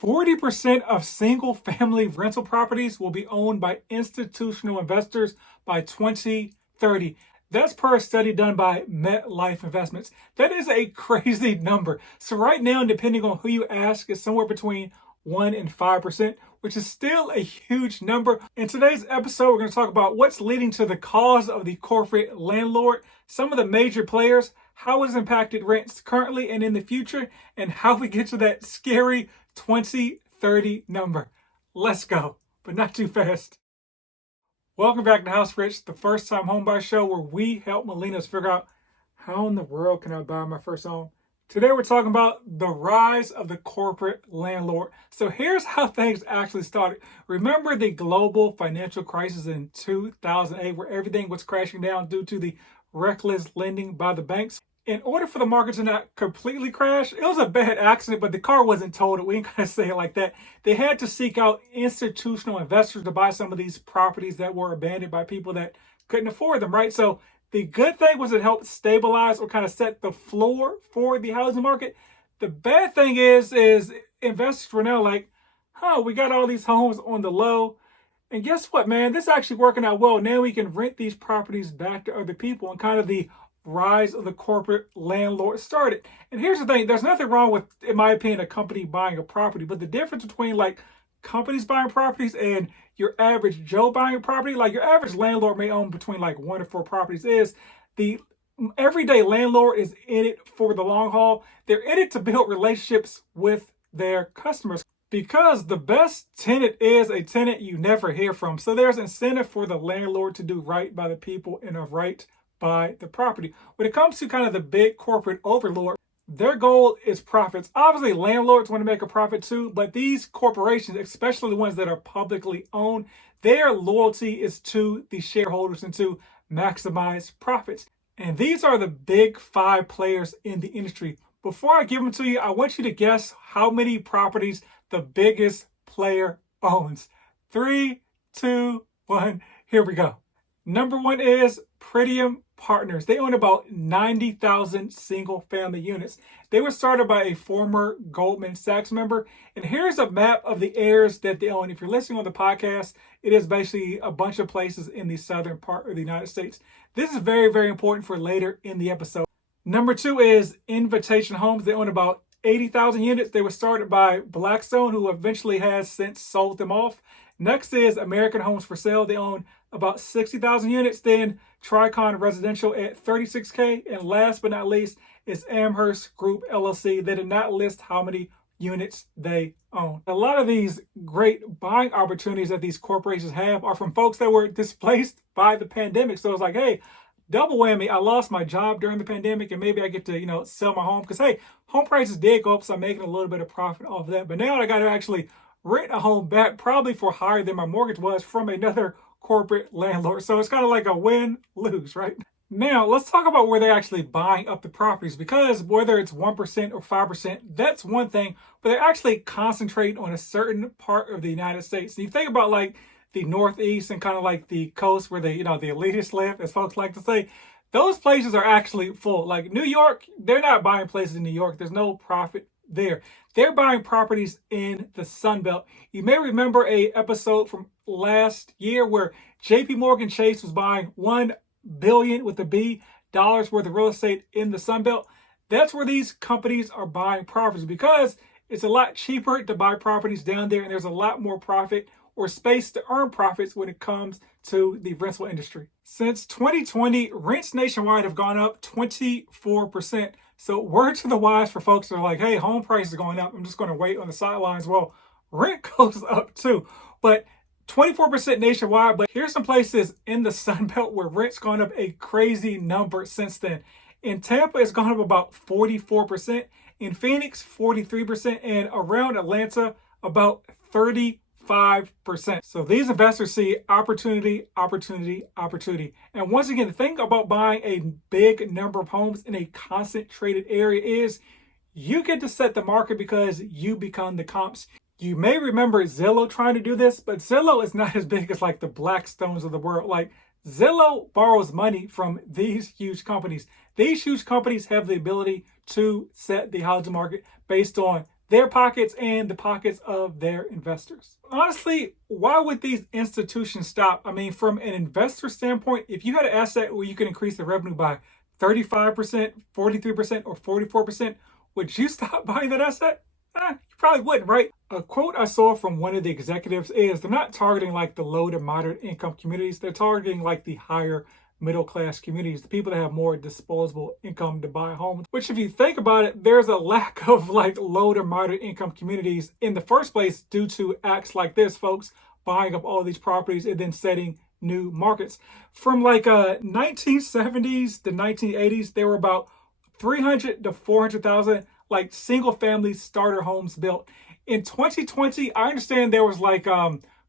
40% of single-family rental properties will be owned by institutional investors by 2030. That's per a study done by MetLife Investments. That is a crazy number. So right now, depending on who you ask, it's somewhere between 1 and 5%, which is still a huge number. In today's episode, we're going to talk about what's leading to the cause of the corporate landlord, some of the major players, how it's impacted rents currently and in the future, and how we get to that scary 2030 number. Let's go, but not too fast. Welcome back to House Rich, the first time homebuyer show where we help millennials figure out how in the world can I buy my first home. Today we're talking about the rise of the corporate landlord. So here's how things actually started. Remember the global financial crisis in 2008 where everything was crashing down due to the reckless lending by the banks? In order for the market to not completely crash, it was a bad accident, but the car wasn't totaled. We ain't gonna say it like that. They had to seek out institutional investors to buy some of these properties that were abandoned by people that couldn't afford them, right? So the good thing was it helped stabilize or kind of set the floor for the housing market. The bad thing is investors were now like, we got all these homes on the low. And guess what, man? This is actually working out well. Now we can rent these properties back to other people, and kind of the rise of the corporate landlord started. And here's the thing, there's nothing wrong with, in my opinion, a company buying a property, but the difference between like companies buying properties and your average Joe buying a property, like your average landlord may own between like 1 to 4 properties, is the everyday landlord is in it for the long haul. They're in it to build relationships with their customers, because the best tenant is a tenant you never hear from. So there's incentive for the landlord to do right by the people and a right by the property. When it comes to kind of the big corporate overlord, their goal is profits. Obviously, landlords want to make a profit too, but these corporations, especially the ones that are publicly owned, their loyalty is to the shareholders and to maximize profits. And these are the big 5 players in the industry. Before I give them to you, I want you to guess how many properties the biggest player owns. 3, 2, 1, here we go. Number 1 is Pretium Partners. They own about 90,000 single family units. They were started by a former Goldman Sachs member. And here's a map of the areas that they own. If you're listening on the podcast, it is basically a bunch of places in the southern part of the United States. This is very, very important for later in the episode. Number 2 is Invitation Homes. They own about 80,000 units. They were started by Blackstone, who eventually has since sold them off. Next is American Homes for Sale. They own about 60,000 units. Then Tricon Residential at 36K. And last but not least is Amherst Group LLC. They did not list how many units they own. A lot of these great buying opportunities that these corporations have are from folks that were displaced by the pandemic. So it's like, hey, double whammy. I lost my job during the pandemic, and maybe I get to, sell my home, because hey, home prices did go up, so I'm making a little bit of profit off of that. But now I got to actually rent a home back, probably for higher than my mortgage was, from another corporate landlord. So it's kind of like a win-lose, right? Now, let's talk about where they're actually buying up the properties, because whether it's 1% or 5%, that's one thing, but they're actually concentrating on a certain part of the United States. And you think about like the Northeast and kind of like the coast where the elitists live, as folks like to say, those places are actually full. Like New York, they're not buying places in New York. There's no profit there. They're buying properties in the Sun Belt. You may remember a episode from last year where JP Morgan Chase was buying $1 billion with a B dollars worth of real estate in the Sun Belt. That's where these companies are buying properties, because it's a lot cheaper to buy properties down there, and there's a lot more profit or space to earn profits when it comes to the rental industry. Since 2020, rents nationwide have gone up 24%. So word to the wise for folks that are like, hey, home prices are going up, I'm just going to wait on the sidelines. Well, rent goes up too, but 24% nationwide. But here's some places in the Sun Belt where rent's gone up a crazy number since then. In Tampa, it's gone up about 44%. In Phoenix, 43%. And around Atlanta, about 35%. So these investors see opportunity, opportunity, opportunity. And once again, the thing about buying a big number of homes in a concentrated area is you get to set the market, because you become the comps. You may remember Zillow trying to do this, but Zillow is not as big as like the Blackstones of the world. Like Zillow borrows money from these huge companies. These huge companies have the ability to set the housing market based on their pockets and the pockets of their investors. Honestly, why would these institutions stop? I mean, from an investor standpoint, if you had an asset where you could increase the revenue by 35%, 43%, or 44%, would you stop buying that asset? You probably wouldn't, right? A quote I saw from one of the executives is they're not targeting like the low to moderate income communities. They're targeting like the higher middle class communities, the people that have more disposable income to buy homes. Which, if you think about it, there's a lack of like low to moderate income communities in the first place due to acts like this, folks, buying up all these properties and then setting new markets. From like 1970s to 1980s, there were about 300 to 400,000 like single family starter homes built. In 2020, I understand there was like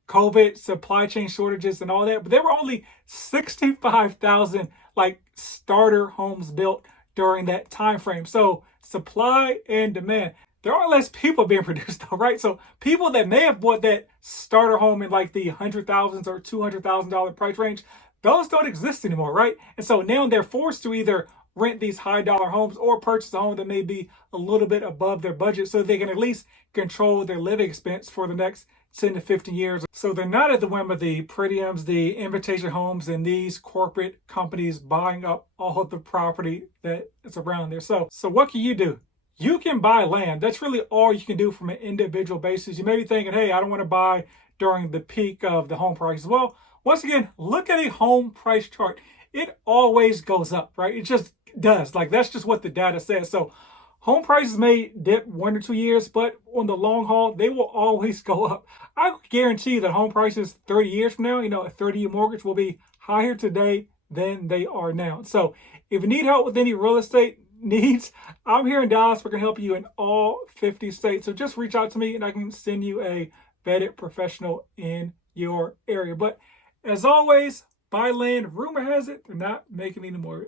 COVID, supply chain shortages and all that, but there were only 65,000 like starter homes built during that time frame. So supply and demand. There are less people being produced though, right? So people that may have bought that starter home in like the $100,000s or $200,000 price range, those don't exist anymore, right? And so now they're forced to either rent these high dollar homes or purchase a home that may be a little bit above their budget so they can at least control their living expense for the next 10 to 15 years. So they're not at the whim of the Pretiums, the Invitation Homes, and these corporate companies buying up all of the property that is around there. So what can you do? You can buy land. That's really all you can do from an individual basis. You may be thinking, hey, I don't want to buy during the peak of the home prices. Well, once again, look at a home price chart. It always goes up, right? It just does. Like, that's just what the data says. So home prices may dip 1 or 2 years, but on the long haul, they will always go up. I guarantee that home prices 30 years from now, a 30-year mortgage will be higher today than they are now. So if you need help with any real estate needs, I'm here in Dallas. We're going to help you in all 50 states. So just reach out to me and I can send you a vetted professional in your area. But as always, buy land. Rumor has it they're not making any more